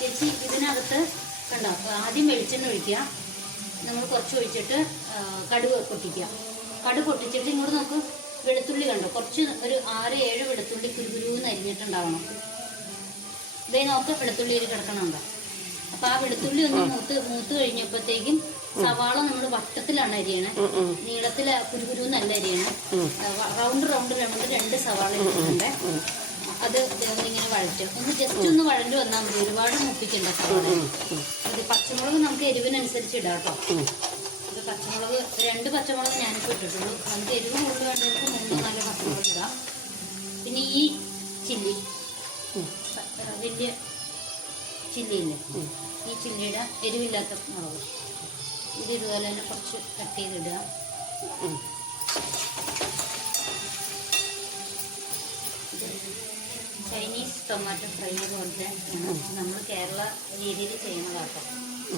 ചേച്ചി ഇതിനകത്ത് കണ്ടോ, ആദ്യം വെളിച്ചെണ്ണ ഒഴിക്കുക. നമ്മൾ കുറച്ച് ഒഴിച്ചിട്ട് കടുക് പൊട്ടിക്കുക. കടുക് പൊട്ടിച്ചിട്ട് ഇങ്ങോട്ട് നോക്ക്, വെളുത്തുള്ളി കണ്ടോ, കുറച്ച് ഒരു 6-7 വെളുത്തുള്ളി കുരുകുരുന്ന് അരിഞ്ഞിട്ടുണ്ടാവണം. ഇതേ നോക്ക്, വെളുത്തുള്ളി കിടക്കണുണ്ടോ. അപ്പൊ ആ വെളുത്തുള്ളി ഒന്ന് മൂത്ത് കഴിഞ്ഞപ്പോഴത്തേക്കും സവാള നമ്മൾ വട്ടത്തിലാണ് അരിയണേ, നീളത്തില് കുരുകുരുന്നല്ല അരിയണേ. റൗണ്ട് 2 സവാള ഇട്ടിട്ടുണ്ട്. അത് ഇങ്ങനെ വഴറ്റും. ഒന്ന് ജസ്റ്റ് ഒന്ന് വഴഞ്ഞു വന്നാൽ മതി, ഒരുപാട് മുപ്പിക്കണ്ട സവാള. അത് പച്ചമുളക് നമുക്ക് എരിവിനനുസരിച്ച് ഇടാം കേട്ടോ. അത് പച്ചമുളക് 2 പച്ചമുളക് ഞാനിപ്പോൾ ഇട്ടിട്ടുള്ളൂ. നമുക്ക് എരിവ് കൂടുതൽ വേണ്ടവർക്ക് 3-4 പച്ചമുളക് ഇടാം. പിന്നെ ഈ ചില്ലി, വലിയ ചില്ലിയില്ലേ, ഈ ചില്ലിയുടെ എരിവില്ലാത്ത മുളക്, ഇത് ഇതുപോലെ തന്നെ കുറച്ച് കട്ട് ചെയ്തിടുക. ചൈനീസ് ടൊമാറ്റോ ഫ്രൈ പോലത്തെ നമ്മൾ കേരള രീതിയിൽ ചെയ്യുന്നതാട്ടോ.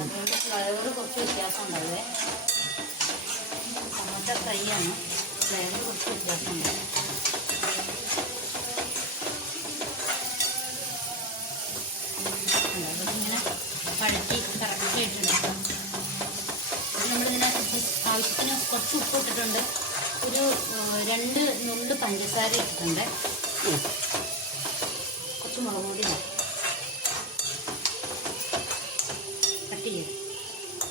അതുകൊണ്ട് ഫ്ലേവർ കുറച്ച് വ്യത്യാസം ഉണ്ടാവേ. ടൊമാറ്റോ ഫ്രൈ ആണ്, ഫ്ലേവർ കുറച്ച് വ്യത്യാസം ഉണ്ടാവും. അതിങ്ങനെ വഴറ്റി കറക്റ്റായിട്ടെടുക്കാം. നമ്മളിതിനകത്ത് ആവശ്യത്തിന് കുറച്ച് ഉപ്പ് ഇട്ടിട്ടുണ്ട്, ഒരു 2 നുള്ള് പഞ്ചസാര ഇട്ടിട്ടുണ്ട്, കുറച്ച് മുളക് പൊടി കട്ട് ചെയ്ത്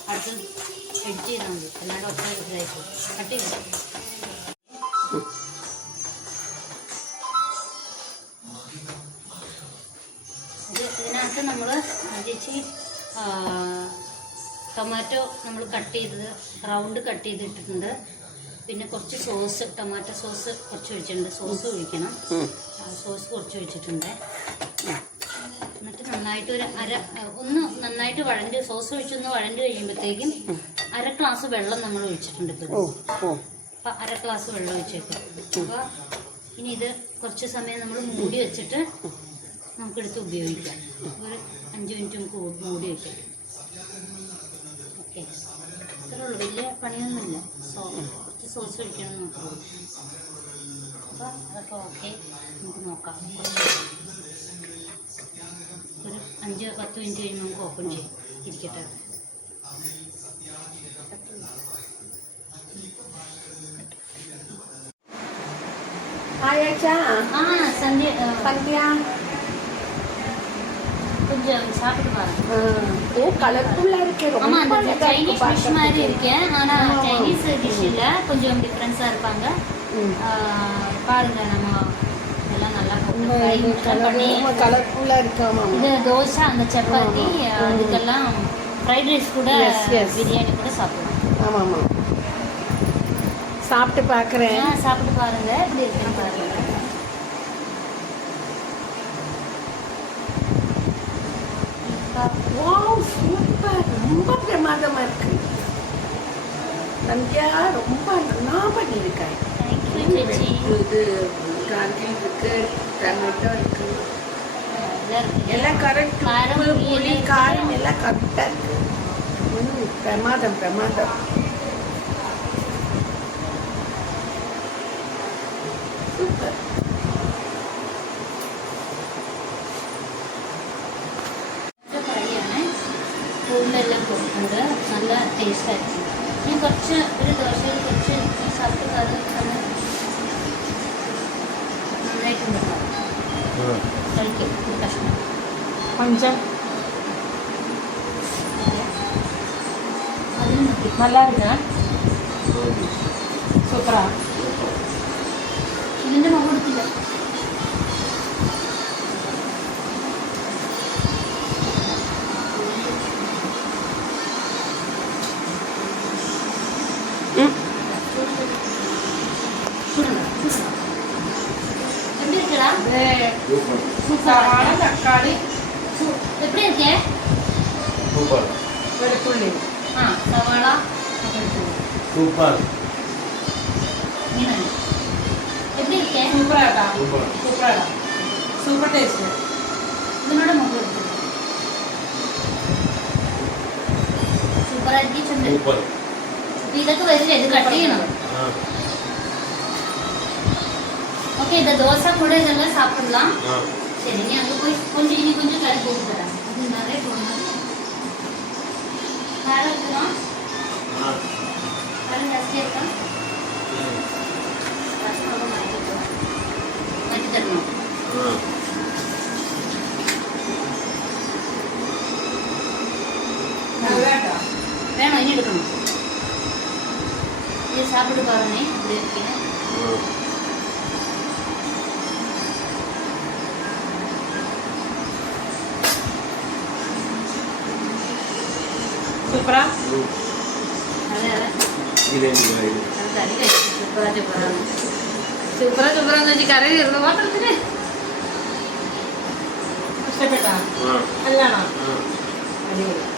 അടുത്ത് എഡിറ്റ് ചെയ്താൽ മതി, അല്ലാണ്ട് ഒറ്റ ഇതായിട്ട് കട്ട് ചെയ്ത്. ഇതിനകത്ത് നമ്മൾ ചേച്ചി ടൊമാറ്റോ നമ്മൾ കട്ട് ചെയ്തത് റൗണ്ട് കട്ട് ചെയ്തിട്ടിട്ടുണ്ട്. പിന്നെ കുറച്ച് സോസ്, ടൊമാറ്റോ സോസ് കുറച്ച് ഒഴിച്ചിട്ടുണ്ട്. സോസ് ഒഴിക്കണം, സോസ് കുറച്ച് ഒഴിച്ചിട്ടുണ്ട്. എന്നിട്ട് നന്നായിട്ട് ഒന്ന് നന്നായിട്ട് സോസ് ഒഴിച്ചൊന്ന് വഴണ്ട് കഴിയുമ്പോഴത്തേക്കും 1/2 ഗ്ലാസ് വെള്ളം നമ്മൾ ഒഴിച്ചിട്ടുണ്ട്. ഇപ്പം 1/2 ഗ്ലാസ് വെള്ളം ഒഴിച്ചേക്കാം. അപ്പോൾ ഇനി ഇത് കുറച്ച് സമയം നമ്മൾ മൂടി വെച്ചിട്ട് നമുക്കെടുത്ത് ഉപയോഗിക്കാം. ഒരു 5 മിനിറ്റ് നമുക്ക് മൂടി വയ്ക്കാം. ഓക്കെ, ഇത്രേ ഉള്ളൂ, വലിയ പണിയൊന്നുമില്ല. കുറച്ച് സോസ് ഒഴിക്കണം നോക്കുള്ളൂ. അപ്പോൾ അതൊക്കെ ഓക്കെ, നമുക്ക് നോക്കാം. ഒരു 5-10 മിനിറ്റ് കഴിഞ്ഞ് നമുക്ക് ഓപ്പൺ ചെയ്യാം. ഇരിക്കട്ടെ. சந்தியா கொஞ்சம் சாப்பிட்டு பாருங்க. ஓ கலர்ஃபுல்லா இருக்கு. ஆமா, அந்த சைனீஸ் டிஷ் மாதிரி இருக்கு. ஆனா சைனீஸ் டிஷ் இல்ல, கொஞ்சம் டிஃபரன்ஸா இருப்பாங்க. பாருங்க, நம்ம எல்லாம் நல்லா கலர்ஃபுல்லா இருக்காமா. இது தோசை, அந்த சப்பாத்தி, அதுக்கெல்லாம் ஃப்ரைட் ரைஸ் கூட, பிரியாணி கூட சாப்பிடலாம். ஆமா ஆமா, சாப்பிட்டு பார்க்குறேன். சாப்பிட்டு பாருங்க, எப்படி இருக்குன்னு பாருங்க. வாவ், சூப்பர், ரொம்ப பிரமாதமா இருக்கு. சந்தியா ரொம்ப நல்லா பண்ணியிருக்காய். இது கார்கில் இருக்கு, டொமேட்டோ இருக்கு, எல்லாம் கரெக்ட். புளி காரம் எல்லாம் கரெக்டாக இருக்கு. பிரமாதம் பிரமாதம், சூப்பர். ഉള്ളെല്ലാം കൊടുക്കുന്നത് നല്ല ടേസ്റ്റായിരിക്കും. ഞാൻ കുറച്ച് ഒരു ദോശയിൽ കുറച്ച് സാപ്പിട്ട് അത് നന്നായിട്ടുണ്ടാവും. കഴിക്കും ഒരു കഷ്ണം கொஞ்சம் അതിന് മതി. நல்லா இருக்கா? സൂപ്പറാ. ഇതിൻ്റെ മുഖം കൊടുത്തില്ല. தக்காளி எப்படி இருக்கு? சூப்பர். வெளுத்துள்ளி, சவாளா, சூப்பர். எப்படி இருக்கு? சூப்பராடா, சூப்பராடா, சூப்பர் டேஸ்ட். இதனோட முகம் സൂപ്പർ ആയിരിക്കും. ഇതൊക്കെ വരില്ല, ഇത് കട്ട് ചെയ്യണം. ஓகே, இந்த தோசை கூட இதெல்லாம் சாப்பிடலாம். சரி, நீ அங்கே போய் கொஞ்சம் கறி போட்டு தரேன். നിറയെ പോകുന്നു. കാരം വെക്കണോ? കാരം ജാസ്തി ആക്കാം. ഭക്ഷണമൊക്കെ മാറ്റിക്കോ. മാറ്റി തരണോ? വേണോ? ഇനി എടുക്കണോ? ये சாப்பிட்டு பாருங்க இப்படி இருக்கீங்க. சூப்பரா സൂപ്പറാന്ന് വെച്ച് കറി തീർന്നു മാത്രത്തിന് ഇഷ്ടപ്പെട്ടാ? നല്ലാണോ? അടിപൊളി.